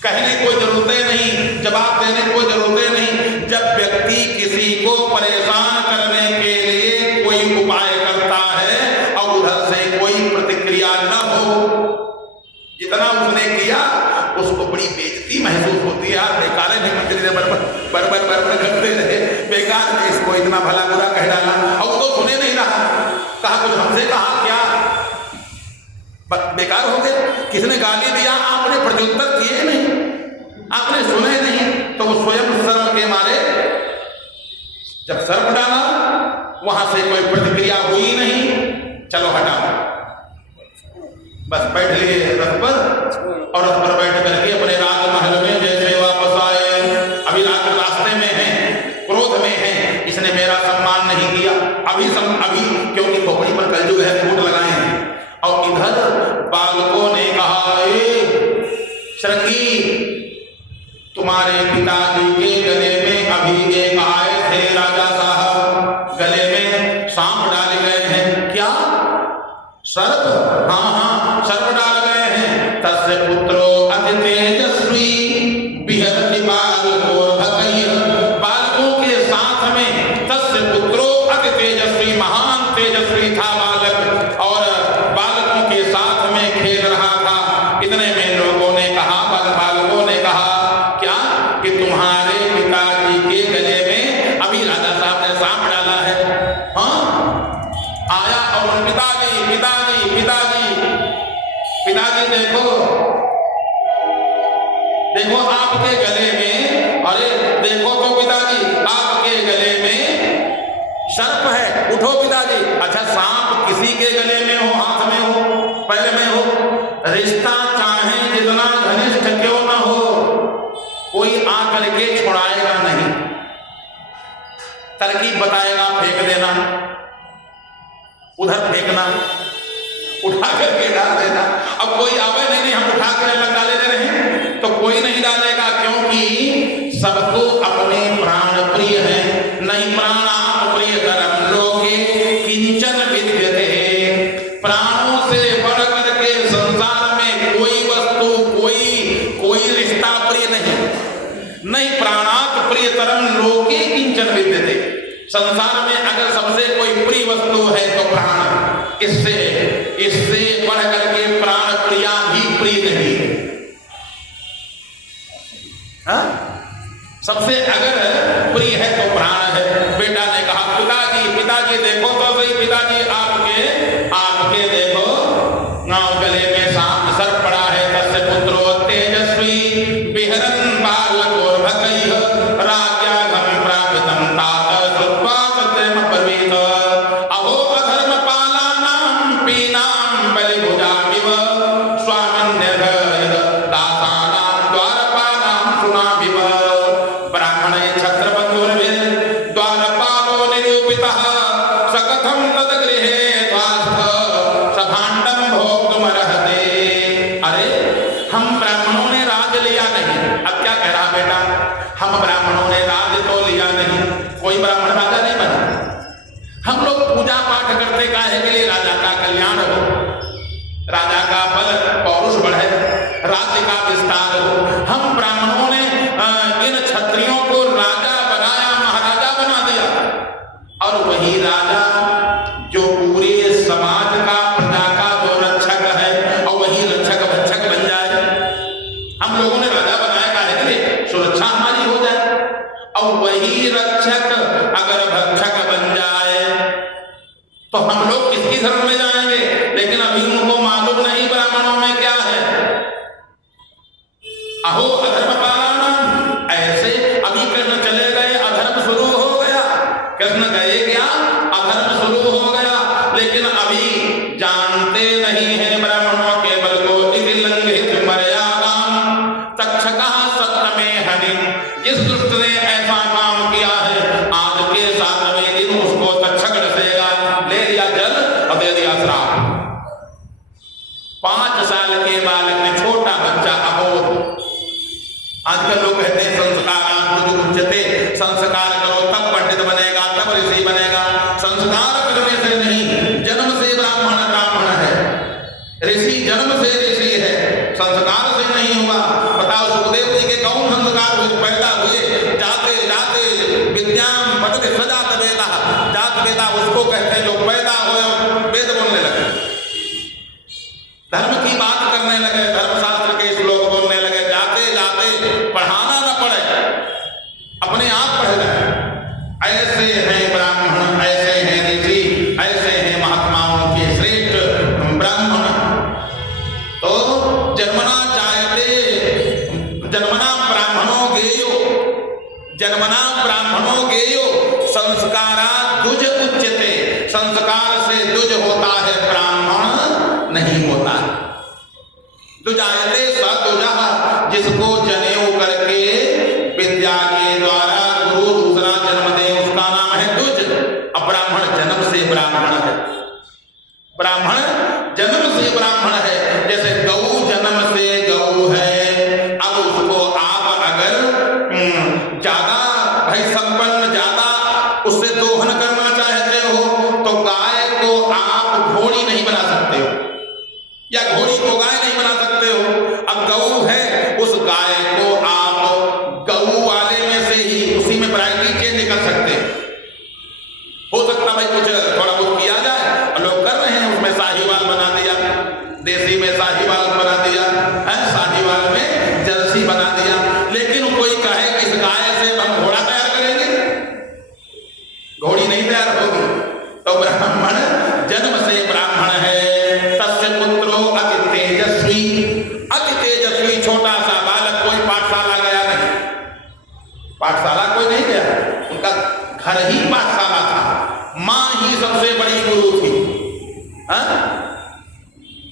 कहने की कोई जरूरत नहीं, जवाब देने की कोई जरूरत नहीं। जब व्यक्ति किसी को परेशान करने के लिए कोई उपाय करता है और उधर से कोई प्रतिक्रिया न हो, जितना उसने किया उसको बड़ी बेइज्जती महसूस होती है। यार बेकार है, मंत्री ने बरबर करते रहे, बेकार ने इसको इतना भला बुरा कह डाला और वो तो सुने नहीं रहा। कहा कुछ हमसे कहा क्या, बेकार हो गए। किसने गाली दिया, आपने प्रत्युत्तर किए नहीं, आपने सुने नहीं, तो वो स्वयं शर्म के मारे जब सर्प डाला वहां से कोई प्रतिक्रिया हुई नहीं, चलो हटाओ, बस बैठ लिए रथ पर और रथ पर बैठ करके अपने राजमहल में जैसे वापस आए। अभी रास्ते में है, क्रोध में है, इसने मेरा सम्मान नहीं किया, अभी क्योंकि खोपड़ी पर कलजुग है, फूट लगाए हैं। और इधर बालकों ने कहा, श्रृंगी तुम्हारे पिताजी के गले में अभी एक आए थे राजा साहब, गले में सांप डाले गए हैं। क्या सर्प? हाँ सर्प डाल गए हैं। तस्य पुत्रो अति तेजस्वी बिहरति बालकोर्भकैः, बालकों के साथ में तस्य पुत्रो अति तेजस्वी, महान तेजस्वी था बालक और बालकों के साथ में खेल रहा था। इतने में लोगों ने कहा, बालकों ने कहा क्या कि तुम्हारे पिताजी के गले में अभी राजा साहब ने सांप डाला है। हाँ आया और पिताजी देखो आपके गले में, अरे देखो तो पिताजी आपके गले में सर्प है, उठो पिताजी। अच्छा सांप किसी के गले में हो, हाथ में हो, पैर में हो, रिश्ता चाहे जितना घनिष्ठ क्यों न हो, कोई आकर के छुड़ाएगा नहीं, तरकीब बताएगा, फेंक देना, उधर फेंकना, उठा करके डाल देना। अब कोई आवे नहीं, हम उठा कर अलग डाले दे रहे हैं तो कोई नहीं डालेगा, क्योंकि सबको अपने प्राण प्रिय है। नहीं प्राणात् प्रियतरं लोके किंचन विद्यते, प्राणों से बढ़ करके संसार में कोई वस्तु, कोई रिश्ता प्रिय नहीं प्राणात् प्रियतरं लोके किंचन विद्यते। संसार में अगर सबसे कोई प्रिय वस्तु है तो प्राण, इससे बढ़ करके प्राण प्रिया भी प्रिय नहीं। हाँ? सबसे अगर प्रिय है तो प्राण है। बेटा ने कहा पिताजी देखो तो सही, पिताजी आपके देखो गले में सांप सर्प पड़ा है। तस्य पुत्रो तेजस्वी बिहरन् बालकोर्भकैः, राज्याघं प्रापितं तात श्रुत्वा सत्यम ब्रवीत, अहो अधर्म पालानां पीनां बलिभुजामिव, स्वामिन्यर्घयत् दासानां द्वारपालां सुनामिव, ब्राह्मणे छत्रबन्धुर्भिः द्वारपालो निरूपितः, सकथं तद्गृहे द्वास्थ सभाण्डं भोक्तुमर्हते। अरे हम ब्राह्मणों ने राज लिया नहीं। अब क्या कह रहा बेटा, हम ब्राह्मणों ने राज तो लिया नहीं, कोई ब्राह्मण राजा नहीं बना। हम लोग पूजा पाठ करते काहे के लिए, राजा का कल्याण हो, राजा का बल पौरुष बढ़े, राज्य का विस्तार हो। हम ब्राह्मणों ने इन क्षत्रियों को राजा बनाया, महाराजा बना दिया, और वही राजा जो पूरे समाज का, प्रजा का जो रक्षक है, और वही रक्षक भक्षक बन जाए। हम लोगों ने राजा बनाया काहे के लिए, सुरक्षा हमारी हो जाए। और वही रक्षक अगर भक्षक बन जाए तो हम लोग किसकी शरण में जाएंगे। लेकिन अभी उनको मालूम नहीं ब्राह्मणों में क्या है। अहो अधर्म पालानां, ऐसे अभी कृष्ण चले गए, अधर्म शुरू हो गया। कृष्ण गए क्या, अधर्म और दे दिया श्राप। 5 साल के बालक ने, छोटा बच्चा, अबोध। आजकल लोग कहते हैं संस्कारात् उच्यते, संस्कार करो तब पंडित बनेगा, तब ऋषि बनेगा। संस्कार करने से नहीं, जन्म से ब्राह्मण ब्राह्मण है, ऋषि जन्म से ऋषि है, संस्कार से नहीं हुआ। बताओ सुखदेव जी के कौन संस्कार हुए? पैदा हुए, जाते जाते विद्याम पठते स जात वेदा, जात वेदा उसको कहते हैं जो पैदा हुए और वेद बोलने लगे, धर्म की बात करने लगे, धर्मशास्त्र के श्लोक बोलने लगे, जाते जाते पढ़ाना न पड़े, अपने आप पढ़ गए। ऐसे हैं ब्राह्मण, ऐसे हैं ऋषि, ऐसे हैं महात्माओं के श्रेष्ठ ब्राह्मण। तो जन्मना चाहते, जन्मना ब्राह्मणों गेयो, जन्मना ब्राह्मणों गेयो, संस्कारात् द्विज उच्यते, संस्कार से द्विज होता है, ब्राह्मण नहीं होता। द्विजायते स द्विजः, जिसको जनेऊ करके विद्या के द्वारा गुरु दूसरा जन्म दे उसका नाम है द्विज। अब ब्राह्मण जन्म से ब्राह्मण है, ब्राह्मण जन्म से ब्राह्मण है। जैसे गऊ जन्म से गऊ है, अब उसको आप अगर ज्यादा भाई संपन्न, ज्यादा उससे दोहन करना चाहते हो तो गाय को आप घोड़ी नहीं बना सकते हो, या घोड़ी को गाय नहीं बना सकते हो। अब गऊ है, उस गाय को आप गऊ वाले में से ही उसी में वैरायटी चेंज कर सकते हैं। हो सकता भाई कुछ थोड़ा बहुत किया जाए, और लोग कर रहे हैं, उसमें साहीवाल बना दिया, देसी में साहीवाल बना दिया है, साहीवाल में जर्सी बना दिया। लेकिन कोई कहे कि इस गाय से हम घोड़ा तैयार करेंगे, घोड़ी नहीं तैयार होगी। तो ब्राह्मण जन्म से ब्राह्मण है। तस्य पुत्रो अति तेजस्वी, अति तेजस्वी, छोटा सा बालक, कोई पाठशाला गया नहीं, पाठशाला कोई नहीं गया, उनका घर ही पाठशाला था, मां ही सबसे बड़ी गुरु थी।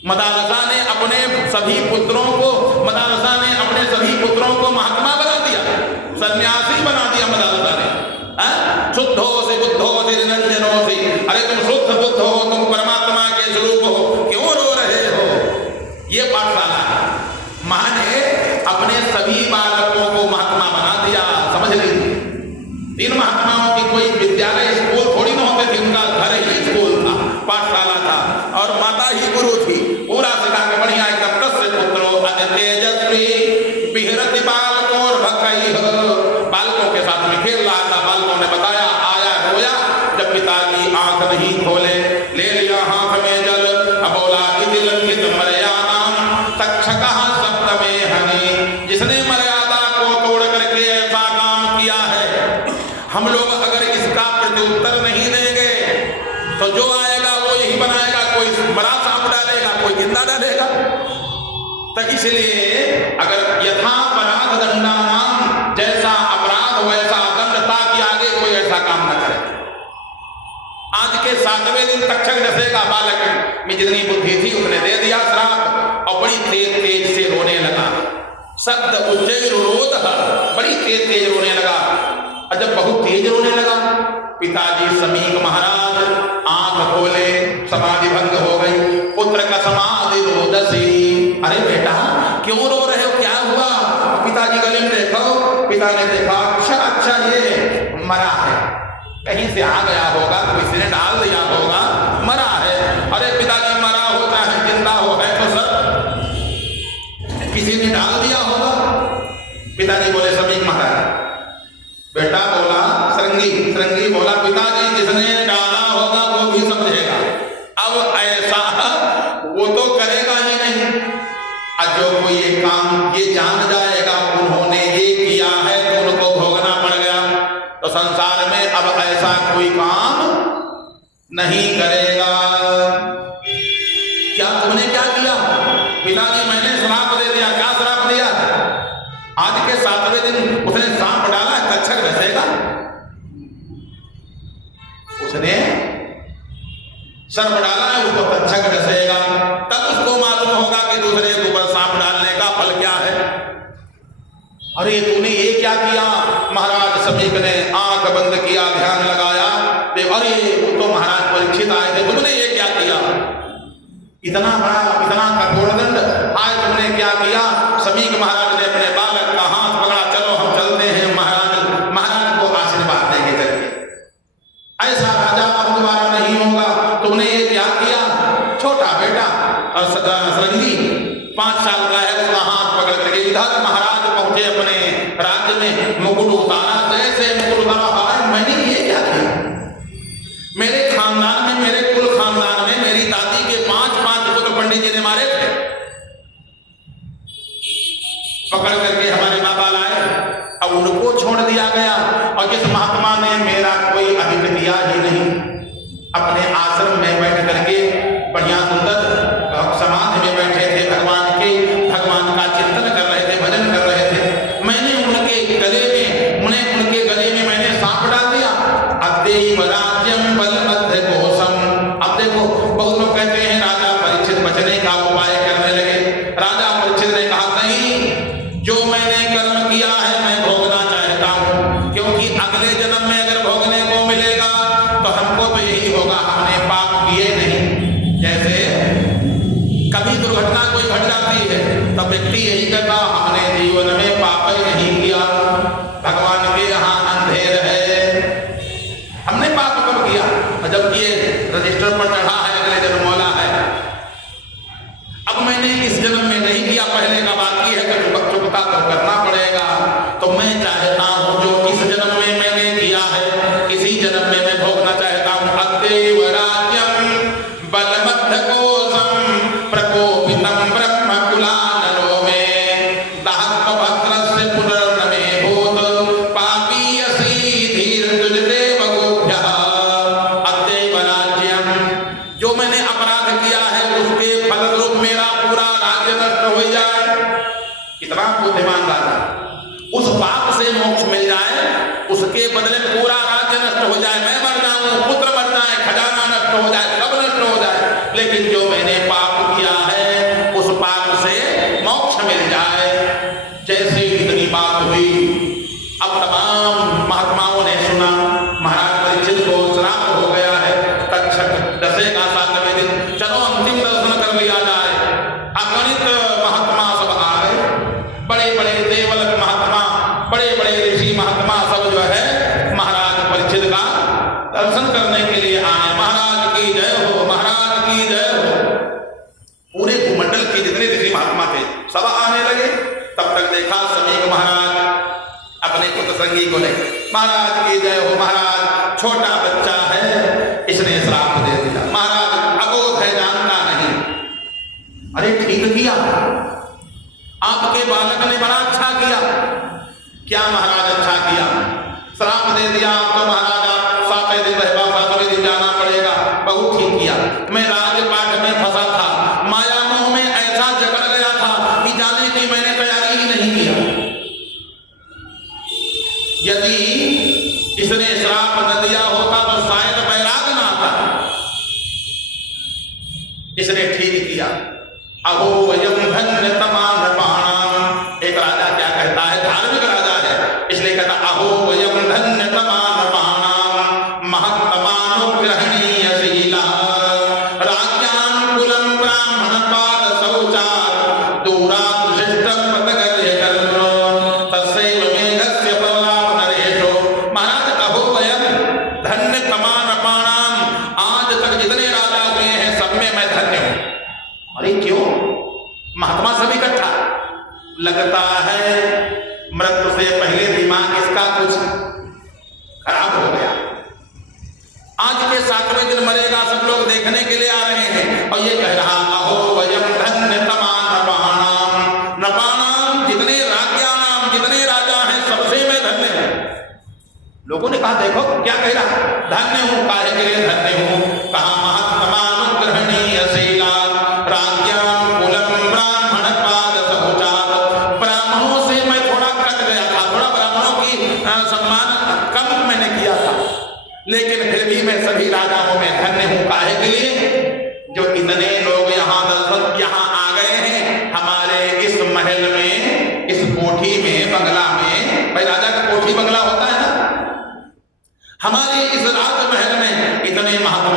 मदालसा ने अपने सभी पुत्रों को, मदालसा ने अपने सभी पुत्रों को महात्मा बना दिया, सन्यासी बना दिया मदालसा ने। शुद्धो से बुद्धो से निरंजनो से, अरे तुम शुद्ध बुद्ध हो, तुम परमात्मा के स्वरूप हो, क्यों रो रहे हो? ये पाठशाला है। मां ने अपने सभी बालकों को महात्मा बना दिया, समझ लीजिए। 3 महात्माओं की कोई विद्यालय स्कूल थोड़ी ना होते थे, उनका घर ही स्कूल था, पाठशाला था, और माता ही गुरु थी। पूरा सिखा के बढ़िया एकदम। तस्य पुत्रो अति तेजस्वी बिहरति बालकों भक्कैः, बालकों के साथ में खेल रहा था, बालकों ने बताया, आया रोया, जब पिता की आंख नहीं खोले, ले लिया हाथ में जल, अब बोला इति लंघित मर्यादाम तक्षकः सप्तमे हनि, जिसने मर्यादा को तोड़ करके ऐसा काम किया है, हम लोग अगर इसका प्रत्युत्तर नहीं देंगे तो जो आएगा वो यही बनाएगा, कोई बड़ा सांप डालेगा, कोई जिंदा डालेगा। तो इसलिए अगर यथापराध दंडानाम, जैसा अपराध वैसा दंड, ताकि आगे कोई ऐसा काम न करे। आज के 7वें दिन तक्षक डसेगा, बालक में जितनी बुद्धि थी उसने दे दिया श्राप, और बड़ी तेज तेज से रोने लगा। शब्द उज्जैरोध, बड़ी तेज तेज रोने लगा। और जब बहुत तेज रोने लगा, पिताजी समीक महाराज आंख खोले, समाधि भंग हो गई। पुत्र का समाधि रोदसी, अरे बेटा क्यों रो रहे हो, क्या हुआ? पिताजी गले में देखो, पिता ने देखा, अच्छा ये मरा है, कहीं से आ गया होगा, किसी ने डाल दिया होगा, मरा है। अरे पिताजी मरा होता है, जिंदा हो है तो सब किसी ने डाल दिया होगा। पिताजी बोले समीक महाराज, बेटा बोला श्रृंगी बोला, पिताजी जिसने डाला होगा वो भी समझेगा, अब ऐसा वो तो करेगा ही नहीं। और जो कोई ये काम ये जान जाएगा उन्होंने ये किया है तो उनको भोगना पड़ गया, तो संसार में अब ऐसा कोई काम नहीं करेगा। क्या तुमने क्या किया? पिताजी मैंने श्राप दे दिया। क्या श्राप दिया? आज के 7वें दिन उसने सांप डाला है, तक्षक डसेगा। उसने सर्प डाला है, उसको तक्षक डसेगा। तब उसको मालूम होगा कि दूसरे के ऊपर सांप डालने का फल क्या है। अरे तूने ये क्या किया? महाराज समीक ने आंख बंद किया, ध्यान लगाया, अरे वो तो महाराज परीक्षित आए थे, तुमने ये क्या किया? इतना बड़ा, इतना कठोर दंड, आज तुमने क्या किया? समीक महाराज ने अपने बालक का हाथ पकड़ा, चलो हम चलते हैं महाराज, महाराज को आशीर्वाद देंगे चल के। ऐसा राजा अब दोबारा नहीं होगा। तुमने ये क्या किया? छोटा बेटा और सरंगी 5 साल का है, उसका हाथ पकड़ करके इधर महाराज पहुंचे अपने राज्य में, मुकुट उतारा, जैसे मुकुट उतारा, हाय मैंने ये क्या किया? मेरे खानदान में, मेरे कुल खानदान में मेरी दादी के 5 पुत्र पंडित जी ने मारे थे। पकड़ करके हमारे बाबा लाए, अब उनको छोड़ दिया गया। और जिस महात्मा ने मेरा कोई अहित किया ही नहीं, अपने आश्रम में बैठ करके बढ़िया सुंदर समाधि में बैठे थे, भगवान का चिंतन कर रहे थे, भजन कर रहे थे, मैंने उनके गले में मैंने सांप डाल दिया। अद्यैव राज्यम बलमध्य कोशम। अब देखो, बहुत लोग कहते हैं राजा परीक्षित बचने का उपाय करने लगे। राजा परीक्षित ने कहा नहीं, जो मैंने कर्म किया है मैं भोगना चाहता हूं, क्योंकि अगले जन्म में अगर भोगने को मिलेगा तो हमको तो यही होगा, हमने पाप किए नहीं। जैसे कभी दुर्घटना कोई घट जाती है तब व्यक्ति यही कहता, हमने जीवन में पाप ही नहीं किया, भगवान के यहाँ अंधेर है, हमने पाप कब किया? जब ये रजिस्टर पर चढ़ा है, अगले जन्म वाला है। अब मैंने इस जन्म में नहीं किया, पहले का बाकी है, चुकता तो करना पड़ेगा। तो मैं चाहता हूं जो इस जन्म में मैंने किया है, इसी जन्म में मैं भोगना चाहता हूं। अद्यैव राज्यम बलमध्य कोशम प्रकोपितम ब्रह्म कुलानलो में दहत्व भद्रस्य पुनर्नमे भूत पापीयसी धीर दुर्देव गोभ्यः। अद्यैव राज्यम, जो मैंने अपराध किया है उसके फलस्वरूप मेरा पूरा राज्य नष्ट हो जाए। इतना बुद्धिमान राजा, उस पाप से मोक्ष मिल जाए, उसके बदले पूरा राज्य नष्ट हो जाए, मैं मर जाऊं, पुत्र मर जाए, खजाना नष्ट हो जाए, सब नष्ट हो जाए, लेकिन जो मैंने पाप किया है उस पाप से मोक्ष मिल जाए। जैसे इतनी बात हुई, अब तमाम महात्माओं ने सुना महाराज परीक्षित को श्राप हो गया है, तक्षक डसेगा 7वें दिन, चलो अंतिम दर्शन कर लिया जाए। अगणित महात्मा सब आ गए, बड़े बड़े देवल महात्मा, बड़े बड़े ऋषि महात्मा सब जो है महाराज परीक्षित का दर्शन करने के लिए आए। महाराज की जय हो, महाराज की जय हो। पूरे भूमंडल के जितने ऋषि महात्मा थे सब आने लगे। तब तक देखा समीक महाराज अपने पुत्र संगी को लेकर, महाराज की जय हो, महाराज छोटा बच्चा है, इसने श्राप दे दिया, महाराज अबोध है, जानता नहीं। अरे ठीक किया, आपके बालक ने बड़ा अच्छा किया। क्या महाराज अच्छा किया? श्राप दे दिया, तो महाराज आप 7वें दिन रहबा, 7वें दिन जाना पड़ेगा, बहुत ठीक किया। मैं राजपाट में फंसा था, माया मोह में ऐसा जकड़ गया था कि जाने की मैंने तैयारी ही नहीं किया। यदि इसने श्राप न दिया होता तो शायद बैराग ना आता। इसने ठीक किया। अहो वयम धन्य तमान पाणाम। एक राजा क्या कहता है, धार्मिक राजा है, इसलिए कहता अहो वयम धन्य तमान पाणाम महत्तमानुग्रहणीय शीला राज्यान कुलम ब्राह्मण पाद शौचात् दूरात् शिष्टं पतगर्य कर्म तस्यैव मेघस्य प्रलाप नरेशो। महाराज अहो वयम धन्य तमान पाणाम, आज तक जितने राजा हुए हैं सब में मैं धन्य हूं। अरे क्यों? महात्मा सब इकट्ठा, लगता है मृत्यु से पहले दिमाग इसका कुछ खराब हो गया। आज के 7वें दिन मरेगा, सब लोग देखने के लिए आ रहे हैं, और ये कह रहा अहो वयम धन्य तमान नपाणाम। नपाणाम जितने राज्यानाम, जितने राजा हैं सबसे मैं धन्य हूं। लोगों ने कहा देखो क्या कह रहा, धन्य हूं, काहे के लिए धन्य हूं? कहा महत्तमानुग्रहणीय शीला राज्याम कुलम ब्राह्मण पाद शौचात्। ब्राह्मणों से मैं थोड़ा कट गया था, थोड़ा ब्राह्मणों की सम्मान कम मैंने किया था, लेकिन फिर भी मैं सभी राजाओं में धन्य हूं। काहे के लिए? जो इतने लोग यहाँ दर्शन यहाँ आ गए हैं, हमारे इस महल में, इस कोठी में, बंगला में, भाई राजा का कोठी बंगला होता है ना, हमारे इस राजमहल में इतने महात्मा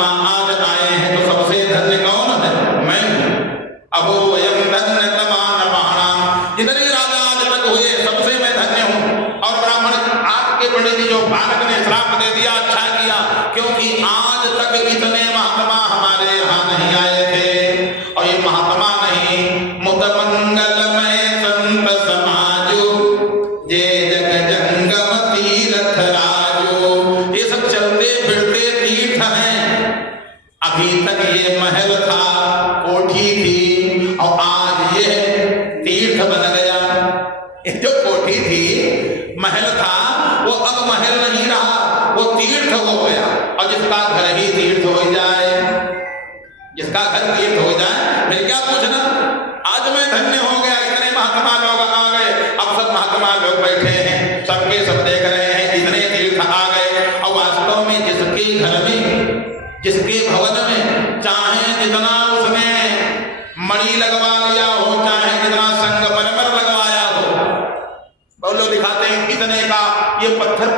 फिर क्या पूछना? आज मैं धन्य हो गया, इतने महात्मा लोग आ गए, अब सब महात्मा लोग बैठे हैं, सबके सब देख रहे हैं, इतने तीर्थ आ गए। और वास्तव में जिसके घर में, जिसके भवन में चाहे जितना उसमें मणि लगवा लिया हो, चाहे जितना संगमरमर लगवाया हो, बहुत लोग दिखाते हैं इतने का ये पत्थर